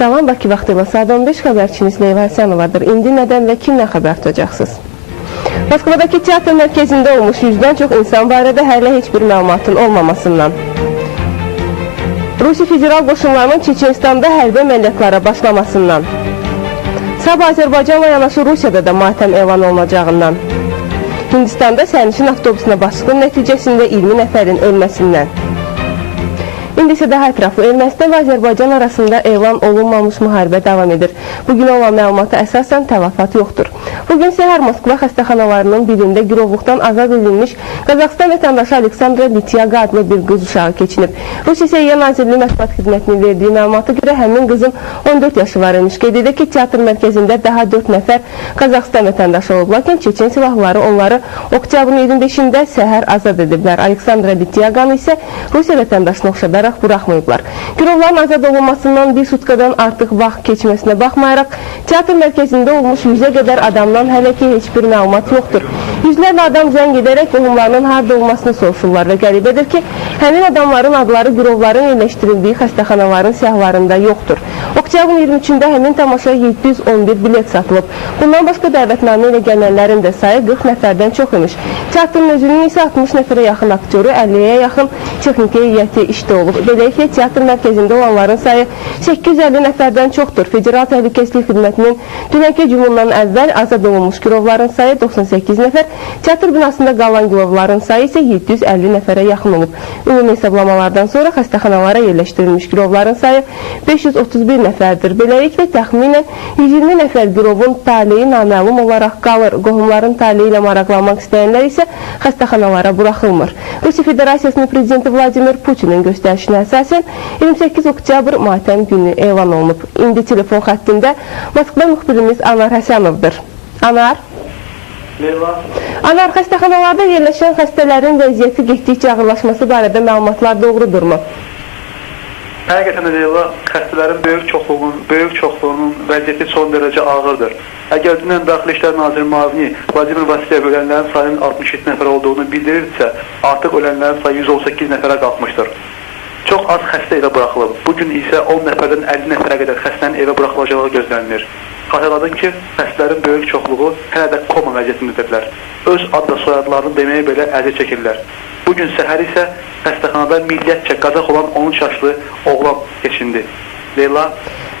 Salam, Bakı vaxtıyla saat 15 xəbərçiniz Leyla Həsənovadır. İndi nədən və kimlə xəbər tutacaqsınız? Moskvadakı teatr mərkəzində olmuş 100-dən çox insan barədə hələ heç bir məlumatın olmamasından, Rusiya Federal qoşunlarının Çeçenistanda hərbi əməliyyatlara başlamasından, sabah Azərbaycanla yanaşı Rusiyada da matəm elan olunacağından, Hindistanda sərnişin avtobusuna basqın nəticəsində 20 nəfərin ölməsindən. İndi isə daha ətraflı Ermənistan və Azərbaycan arasında elan olunmamış müharibə davam edir. Bugün olan məlumata əsasən tələfat yoxdur. Bugün səhər Moskva xəstəxanalarının birində girovluqdan azad edilmiş Qazaxıstan vətəndaşı Aleksandra Lityaga adlı bir qız uşağı keçinib. Rusiya Səhiyyə Nazirliyi Mətbuat Xidmətinin verdiyi məlumata görə həmin qızın 14 yaşı var imiş. Qeyd edək ki, teatr mərkəzində daha 4 nəfər Qazaxıstan vətəndaşı olub, lakin Çeçen silahları onları oktyabrın 25-də səhər azad ediblər. Aleksandra Lityaganı isə Rusiya vətəndaşına oxşadaraq buraxmayıblar. Girovların azad olunmasından bir sutkadan artıq vaxt keçməsinə baxmayaraq, teatr mərkəzində olmuş 100-ə qədər adamdan hələ ki heç bir məlumat yoxdur. Yüzlərlə adam zəng edərək qohumlarının harda olmasını soruşurlar və qəribədir ki, həmin adamların adları girovların yerləşdirildiyi xəstəxanaların siyahlarında yoxdur. Oktyabrın 23-də həmin tamaşaya 711 bilet satılıb. Bundan başqa dəvətnamə ilə gələnlərin də sayı 40 nəfərdən çox imiş. Teatrın özünün isə 60 nəfərə yaxın aktyoru, 50-yə yaxın texniki heyəti işdə olub. Beləliklə, teatr mərkəzində olanların sayı 850 nəfərdən çoxdur. Federal Təhlükəsizlik Xidmətinin dünənki cümlədən əvvəl azad olunmuş girovların sayı 98 nəfər, teatr binasında qalan girovların sayı isə 750 nəfərə yaxın olub. Ümumi hesablamalardan sonra xəstəxanalara yerləşdirilmiş girovların sayı 531 nəfərdir. Beləliklə, təxminən 120 nəfər girovun taleyi naməlum olaraq qalır. Qohumların taleyi ilə maraqlanmaq istəyənlər isə xəstəxanalara buraxılmır. Rusiya Federasiyasının prezidenti Vladimir Putinin göstərişinə əsasən 28 oktyabr matəm günü elan olunub. İndi telefon xəttində Moskva müxbirimiz Anar Həsənovdur. Anar? Anar, xəstəxanalarda yerləşən xəstələrin vəziyyəti getdikcə ağırlaşması barədə məlumatlar doğrudurmu? Həqiqətən də Leyla, xəstələrin böyük çoxluğunun vəziyyəti son dərəcə ağırdır. Əgər dünən Daxili İşlər Naziri müavini Vladimir Vasilyev ölənlərin sayının 67 nəfər olduğunu bildirirsə, artıq ölənlərin sayı 118 nəfərə qalxmışdır. Çox az xəstə evə buraxılıb. Bugün isə 10 nəfərdən 50 nəfərə qədər xəstənin evə buraxılacağı gözlənilir. Xatırladım ki, xəstələrin böyük çoxluğu hələ də koma vəziyyətindədirlər. Öz adla soyadlarını deməyə belə əziyyət çəkirlər. Bugün səhər isə xəstəxanada milliyyətcə qazaq olan 13 yaşlı oğlan keçindi. Leyla?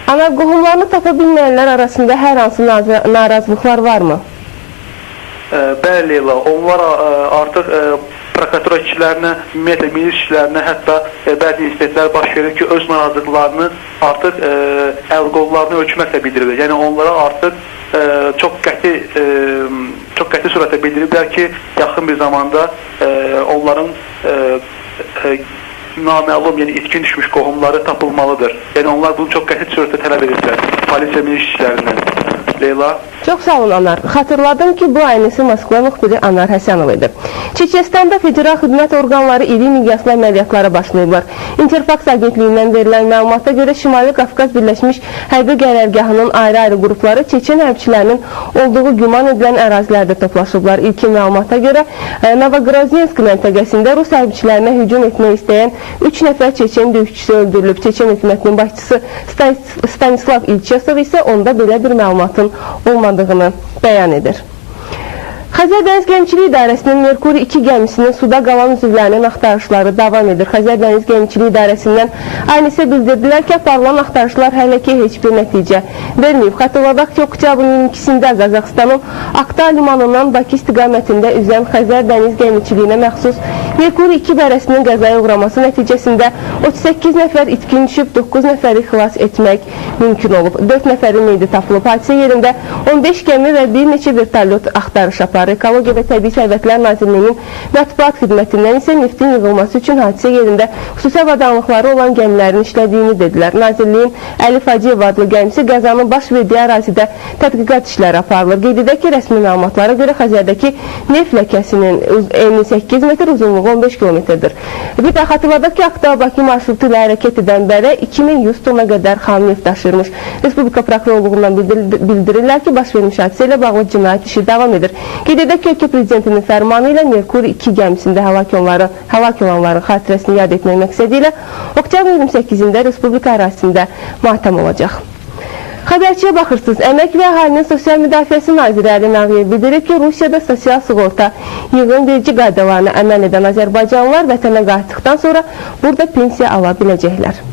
Ana, qohumlarını tapa bilməyənlər arasında hər hansı narazılıqlar varmı? Bəli Leyla, onlar artıq prokuratura işçilərinə, ümumiyyətlə milis işçilərinə, hətta bəzi inspektlər baş verir ki, öz narazılıqlarını artıq əl-qollarını ölçməklə bildirirlər. Yəni onlara artıq çox qəti surətdə bildiriblər ki, yaxın bir zamanda onların naməlum, yəni itkin düşmüş qohumları tapılmalıdır. Yəni onlar bunu çox qəti surətdə tələb edirlər polisiya milis işçilərindən. Leyla? Çox sağ olun, Anar. Xatırladım ki, bu ANS Moskva müxbiri Anar Həsənov idi. Çeçenistanda federal xidmət orqanları iri miqyaslı əməliyyatlara başlayıblar. Interfax agentliyindən verilən məlumata görə Şimali Qafqaz Birləşmiş Hərbi Qərargahının ayrı-ayrı qrupları Çeçen hərbçilərinin olduğu güman edilən ərazilərdə toplaşıblar. İlkin məlumata görə Novogrozyensk məntəqəsində Rus hərbçilərinə hücum etmək istəyən 3 nəfər Çeçen döyüşçüsü öldürülüb. Çeçen hökumətinin başçısı Stanislav İlçesov isə onda belə bir məlumatın olmadığını bəyan edir. Xəzər Dəniz Gəmiçiliyi İdarəsinin Merkuri 2 gəmisinin suda qalan üzvlərinin axtarışları davam edir. Xəzər Dəniz Gəmiçiliyi İdarəsindən ANS-ə bildirdilər ki, aparılan axtarışlar hələ ki heç bir nəticə verməyib. Xatırladaq ki, oktyabrın 22-sində Qazaxıstanın Akta limanından Bakı istiqamətində üzən Xəzər Dəniz Gəmiçiliyinə məxsus Merkuri 2 bərəsinin qəzaya uğraması nəticəsində 38 nəfər itkin düşüb, 9 nəfəri xilas etmək mümkün olub. 4 nəfərin meyidi tapılıb. Hadisə yerində 15 gəmi və bir neçə vertolyot axtarış aparır. Ekologiya və Təbii Sərvətlər Nazirliyinin mətbuat xidmətindən isə neftin yığılması üçün hadisə yerində xüsusi avadanlıqları olan gəmilərin işlədiyini dedilər. Nazirliyin Əlif Hacıyev adlı gəmisi qəzanın baş verdiyi ərazidə tədqiqat işləri aparılır. Qeyd edək ki, rəsmi məlumatlara görə Xəzərdəki neft ləkəsinin eni 8 metr, uzunluğu 15 kilometrdir. Bir də xatırladaq ki, Akta-Bakı marşrutu ilə hərəkət edən bərə 2100 tona qədər xam neft daşıyırmış. Respublika prokurorluğundan bildirirlər ki, baş vermiş hadisə ilə bağlı cinayət işi davam edir. Qeyd edək ki, ölkə prezidentinin fərmanı ilə Merkuri 2 gəmisində həlak olanların xatirəsini yad etmək məqsədi ilə oktyabr 28-də Respublika ərazisində matəm olacaq. Xəbərçiyə baxırsınız. Əmək və Əhalinin Sosial Müdafiəsi Naziri Əli Nağıyev bildirib ki, Rusiyada sosial sığorta yığım vergi qaydalarına əməl edən azərbaycanlılar vətənə qayıtdıqdan sonra burada pensiya ala biləcəklər.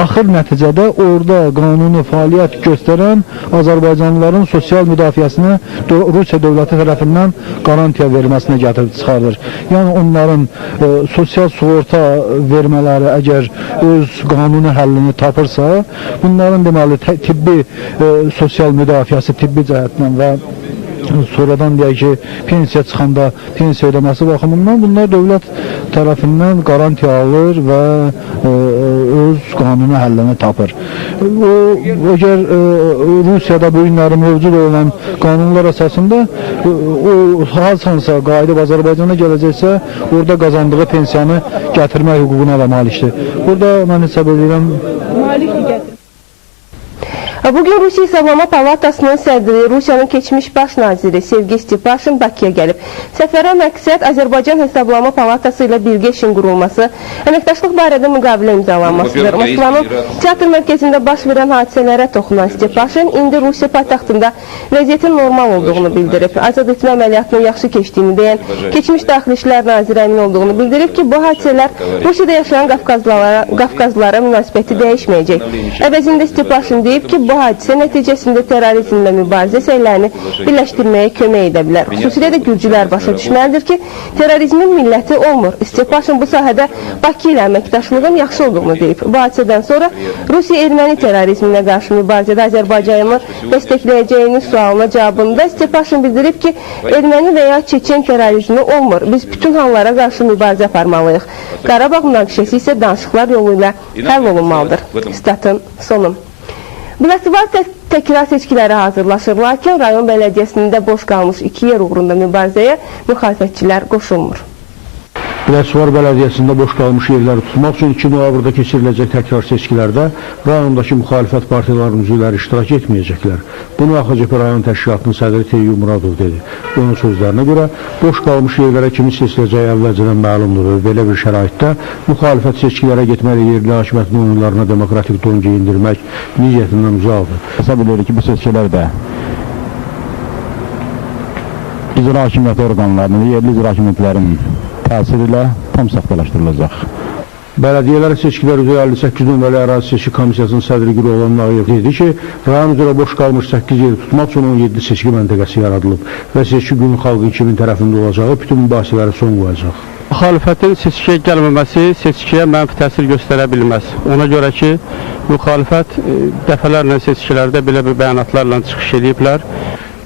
Axır nəticədə orada qanuni fəaliyyət göstərən Azərbaycanlıların sosial müdafiəsinə Rusiya dövləti tərəfindən qarantiya verilməsinə gətirib çıxarılır. Yəni onların sosial sığorta vermələri əgər öz qanuni həllini tapırsa, bunların deməli tibbi sosial müdafiəsi tibbi cəhətdən və sonradan deyək ki, pensiya çıxanda pensiya ödəməsi baxımından bunlar dövlət tərəfindən qarantiya alır və öz qanuni həllini tapır. Əgər Rusiyada bu günləri mövcud olan qanunlar əsasında o hansısa qayıdıb Azərbaycana gələcəksə, orada qazandığı pensiyanı gətirmək hüququna da malikdir. Burada mən hesab edirəm Malikdir gətir. Bugün Rusiya Hesablama Palatasının sədri, Rusiyanın keçmiş baş naziri Sergey Stepaşin Bakıya gəlib. Səfərə məqsəd Azərbaycan Hesablama Palatası ilə birgə işin qurulması, əməkdaşlıq barədə müqavilə imzalanmasıdır. Moskvanın teatr mərkəzində baş verən hadisələrə toxunan Stepaşin indi Rusiya paytaxtında vəziyyətin normal olduğunu bildirib. Azad etmə əməliyyatının yaxşı keçdiyini deyən keçmiş Daxili İşlər Naziri əmin olduğunu bildirib ki, bu hadisələr Rusiyada yaşayan Qafqazlara münasibəti dəyişməyəcək. Əvəzində Stepaşin deyib ki, bu hadisə nəticəsində terrorizmlə mübarizə səylərini birləşdirməyə kömək edə bilər. Xüsusilə də gürcülər başa düşməlidir ki, terrorizmin milləti olmur. Stepaşin bu sahədə Bakı ilə əməkdaşlığın yaxşı olduğunu deyib. Bu hadisədən sonra Rusiya erməni terrorizminə qarşı mübarizədə Azərbaycanı dəstəkləyəcəyinin sualına cavabında Stepaşin bildirib ki, erməni və ya çeçen terrorizmi olmur. Biz bütün hallara qarşı mübarizə aparmalıyıq. Qarabağ münaqişəsi isə danışıqlar yolu ilə həll olunmalıdır. Statın sonu. Biləsuvar təkrar seçkiləri hazırlaşır, lakin rayon bələdiyyəsində boş qalmış 2 yer uğrunda mübarizəyə müxalifətçilər qoşulmur. Biləsuvar bələdiyyəsində boş qalmış yerləri tutmaq üçün 2 noyabrda keçiriləcək təkrar seçkilərdə rayondakı müxalifət partiyalarının üzvləri iştirak etməyəcəklər. Bunu AXCP rayon təşkilatının sədri Teyyub Muradov dedi. Onun sözlərinə görə boş qalmış yerlərə kimin seçiləcəyi əvvəlcədən məlumdur və belə bir şəraitdə müxalifət seçkilərə getməli yerli hakimiyyətin oyunlarına demokratik don geyindirmək niyyətindən uzaqdır. Hesab edirik ki, bu seçkilər də icra hakimiyyəti orqanlarının, yerli icra hakimiyyətlərin təsiri ilə tam saxtalaşdırılacaq. Bələdiyyələr seçkilər üzrə 58 nömrəli ərazi seçki komissiyasının sədri Güroğlan Nağıyev dedi ki, rayon üzrə boş qalmış 8 yeri tutmaq üçün 17 seçki məntəqəsi yaradılıb və seçki günü xalqın kimin tərəfində olacağı bütün mübahisələrə son qoyacaq. Müxalifətin seçkiyə gəlməməsi seçkiyə mənfi təsir göstərə bilməz. Ona görə ki, müxalifət dəfələrlə seçkilərdə belə bir bəyanatlarla çıxış ediblər.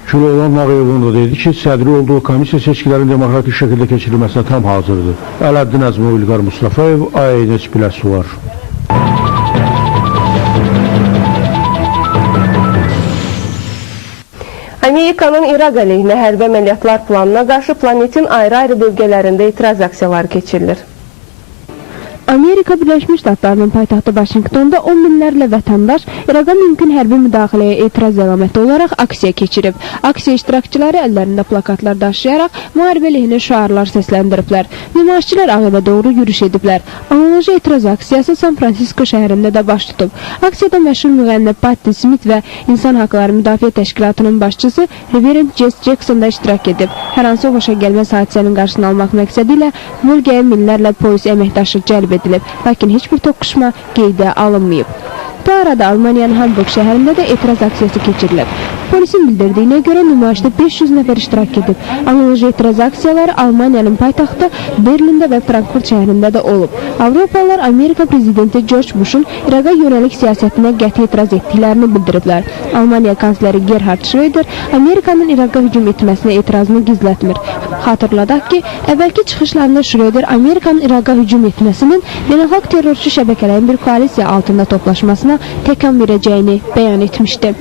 Güroğlan Nağıyevun da dedi ki, sədri olduğu komissiya seçkilərin demokratik şəkildə keçirilməsinə tam hazırdır. Ələddin Əzmov, İlqar Mustafayev, ANS Biləsuvar. Amerikanın İraq əleyhinə hərbi əməliyyatlar planına qarşı planetin ayrı-ayrı bölgələrində etiraz aksiyaları keçirilir. Amerika Birləşmiş Ştatlarının paytaxtı Vaşinqtonda 10 minlərlə vətəndaş İraqa mümkün hərbi müdaxiləyə etiraz əlaməti olaraq aksiya keçirib. Aksiya iştirakçıları əllərində plakatlar daşıyaraq müharibə əleyhinə şüarlar səsləndiriblər. Nümayişçilər Ağ Evə doğru yürüş ediblər. Analoji etiraz aksiyası San Fransisko şəhərində də baş tutub. Aksiyada məşhur müğənni Patti Smith və İnsan Haqları Müdafiə Təşkilatının başçısı Reverend Jess Jackson da iştirak edib. Hər hansı xoşa gəlməz hadisənin qarşısını almaq məqsədi ilə bölgəyə minlərlə polis əməkdaşı cəlb edilib, lakin heç bir toqquşma qeydə alınmayıb. Bu arada Almaniyanın Hamburg şəhərində də etiraz aksiyası keçirilib. Polisin bildirdiyinə görə nümayişdə 500 nəfər iştirak edib. Analoji etiraz aksiyaları Almaniyanın paytaxtı Berlində və Frankfurt şəhərində də olub. Avropalılar Amerika prezidenti George Bush'un İraqa yönəlik siyasətinə qəti etiraz etdiklərini bildiriblər. Almaniya kansleri Gerhard Schröder Amerikanın İraqa hücum etməsinə etirazını gizlətmir. Xatırladaq ki, əvvəlki çıxışlarında Schröder Amerikanın İraqa hücum etməsinin beynəlxalq terrorçu şəbəkələrin bir koalisiya altında toplaşmasına təkan verəcəyini bəyan etmişdi.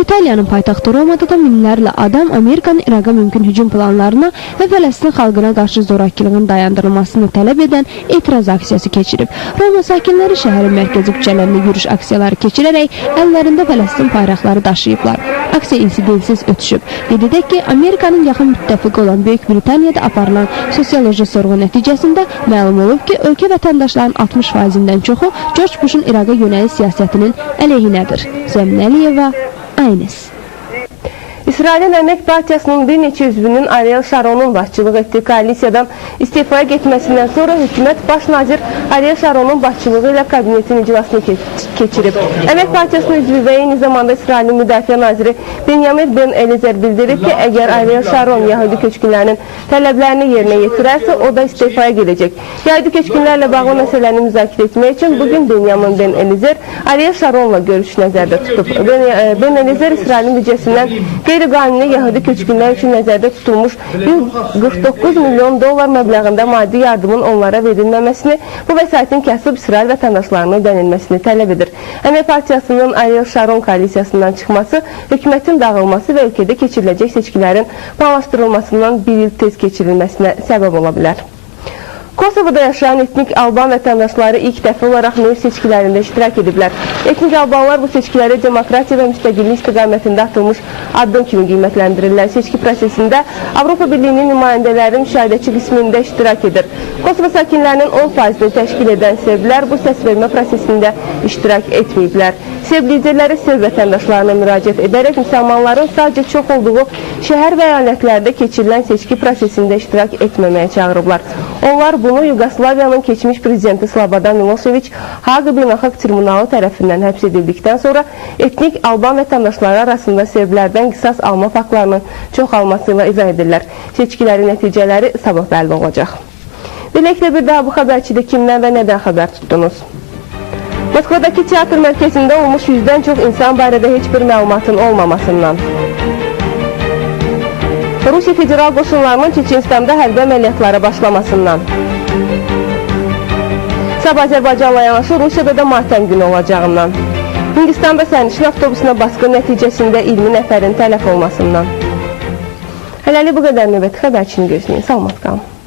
İtaliyanın paytaxtı Romada da minlərlə adam Amerikanın İraqa mümkün hücum planlarına və Fələstin xalqına qarşı zorakılığın dayandırılmasını tələb edən etiraz aksiyası keçirib. Roma sakinləri şəhərin mərkəzi küçələrində yürüyüş aksiyaları keçirərək əllərində Fələstin bayraqları daşıyıblar. Aksiya insidentsiz ötüşüb. Qeyd edək ki, Amerikanın yaxın müttəfiqi olan Böyük Britaniyada aparılan sosioloji sorğu nəticəsində məlum olub ki, ölkə vətəndaşlarının 60%-dən çoxu George Bush'un İraqa yönəlik siyasətinə hökumətinin əleyhinədir. Zəmin Əliyeva, ANS. İsrailin Əmək Partiyasının bir neçə üzvünün Ariel Sharonun başçılıq etdiyi koalisiyadan istifaya getməsindən sonra hökumət baş nazir Ariel Sharonun başçılığı ilə kabinetin iclasını keçirib. Əmək Partiyasının üzvü və eyni zamanda İsrailin Müdafiə naziri Benjamin Ben-Elizer bildirib ki, əgər Ariel Sharon Yahudi köçkünlərinin tələblərini yerinə yetirərsə, o da istifaya gedəcək. Yahudi köçkünlərlə bağlı məsələni müzakirə etmək üçün bugün Benjamin Ben-Elizer Ariel Sharonla görüş nəzərdə tutub. Ben-Elizer İsrailin büdcəsindən qeyri-qanuni Yahudi köçkünlər üçün nəzərdə tutulmuş 149 milyon dollar məbləğində maddi yardımın onlara verilməməsini, bu vəsaitin kasıb İsrail vətəndaşlarına ödənilməsini tələb edir. Əmək Partiyasının Ariel Sharon koalisiyasından çıxması, hökumətin dağılması və ölkədə keçiriləcək seçkilərin planlaşdırılmasından bir il tez keçirilməsinə səbəb ola bilər. Kosovada yaşayan etnik Alban vətəndaşları ilk dəfə olaraq növ seçkilərində iştirak ediblər. Etnik Albanlar bu seçkiləri demokratiya və müstəqillik istiqamətində atılmış addım kimi qiymətləndirirlər. Seçki prosesində Avropa Birliyinin nümayəndələri müşahidəçi qismində iştirak edir. Kosovo sakinlərinin 10%-ni təşkil edən serblər bu səsvermə prosesində iştirak etməyiblər. Serb liderləri serb vətəndaşlarına müraciət edərək müsəlmanların sadəcə çox olduğu şəhər və əyalətlərdə keçirilən seçki prosesində iştirak etməməyə çağırıblar. Onlar bunu Yugoslaviyanın keçmiş prezidenti Slobodan Milošević Haqa Beynəlxalq Tribunalı tərəfindən həbs edildikdən sonra etnik Alban vətəndaşları arasında serblərdən qisas alma faktlarının çoxalmasıyla izah edirlər. Seçkilərin nəticələri sabah bəlli olacaq. Beləliklə bir daha bu xəbərçidə kimdən və nədən xəbər tutdunuz? Moskvadakı teatr mərkəzində olmuş 100-dən çox insan barədə heç bir məlumatın olmamasından. Rusiya Federal Qoşunlarının Çeçenistanda hərbi əməliyyatlara başlamasından. Sabah Azərbaycanla yanaşı Rusiyada da matəm günü olacağından. Hindistanda sərnişin avtobusuna basqın nəticəsində 20 nəfərin tələf olmasından. Hələlik bu qədər növbəti xəbərçini gözləyin. Salamat qalın.